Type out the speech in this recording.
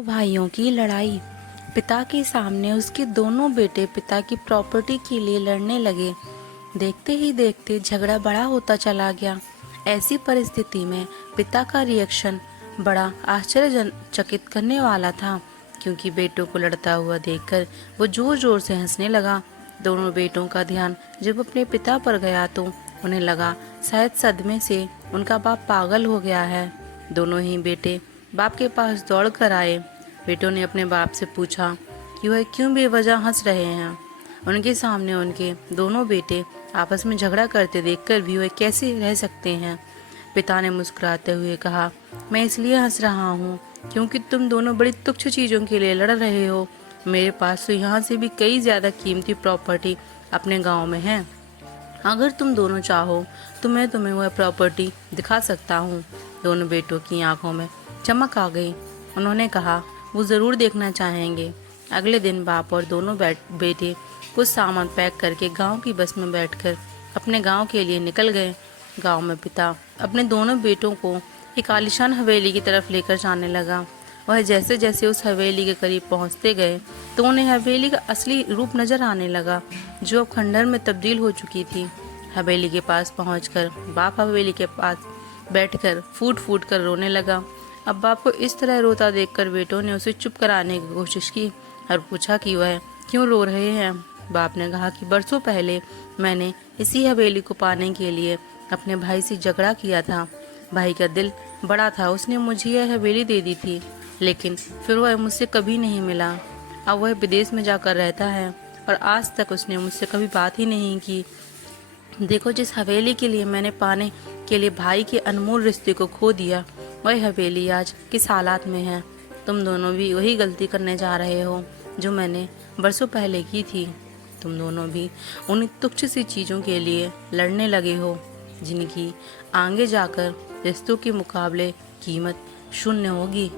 दो भाइयों की लड़ाई। पिता के सामने उसके दोनों बेटे पिता की प्रॉपर्टी के लिए लड़ने लगे। देखते ही देखते झगड़ा बड़ा होता चला गया। ऐसी परिस्थिति में पिता का रिएक्शन बड़ा आश्चर्यचकित करने वाला था, क्योंकि बेटों को लड़ता हुआ देखकर वो जोर जोर से हंसने लगा। दोनों बेटों का ध्यान जब अपने पिता पर गया तो उन्हें लगा शायद सदमे से उनका बाप पागल हो गया है। दोनों ही बेटे बाप के पास दौड़ कर आए। बेटों ने अपने बाप से पूछा कि वह क्यों बेवजह हंस रहे हैं। उनके सामने उनके दोनों बेटे आपस में झगड़ा करते देखकर भी वह कैसे रह सकते हैं। पिता ने मुस्कुराते हुए कहा, मैं इसलिए हंस रहा हूँ क्योंकि तुम दोनों बड़ी तुच्छ चीजों के लिए लड़ रहे हो। मेरे पास तो यहाँ से भी कई ज्यादा कीमती प्रॉपर्टी अपने गांव में है। अगर तुम दोनों चाहो तो मैं तुम्हें वह प्रॉपर्टी दिखा सकता हूँ। दोनों बेटों की आंखों में चमक आ गई। उन्होंने कहा वो जरूर देखना चाहेंगे। अगले दिन बाप और दोनों बेटे कुछ सामान पैक करके गांव की बस में बैठकर अपने गांव के लिए निकल गए। गांव में पिता अपने दोनों बेटों को एक आलीशान हवेली की तरफ लेकर जाने लगा। वह जैसे जैसे उस हवेली के करीब पहुंचते गए तो उन्हें हवेली का असली रूप नजर आने लगा, जो अब खंडहर में तब्दील हो चुकी थी। हवेली के पास पहुंचकर बाप हवेली के पास बैठकर फूट फूट कर रोने लगा। अब बाप को इस तरह रोता देखकर बेटों ने उसे चुप कराने की कोशिश की और पूछा कि वह क्यों रो रहे हैं। बाप ने कहा कि बरसों पहले मैंने इसी हवेली को पाने के लिए अपने भाई से झगड़ा किया था। भाई का दिल बड़ा था, उसने मुझे यह हवेली दे दी थी, लेकिन फिर वह मुझसे कभी नहीं मिला। अब वह विदेश में जाकर रहता है और आज तक उसने मुझसे कभी बात ही नहीं की। देखो, जिस हवेली के लिए मैंने पाने के लिए भाई के अनमोल रिश्ते को खो दिया, वह हवेली आज किस हालात में है। तुम दोनों भी वही गलती करने जा रहे हो जो मैंने बरसों पहले की थी। तुम दोनों भी उन तुच्छ सी चीजों के लिए लड़ने लगे हो जिनकी आगे जाकर रिश्तों के मुकाबले कीमत शून्य होगी।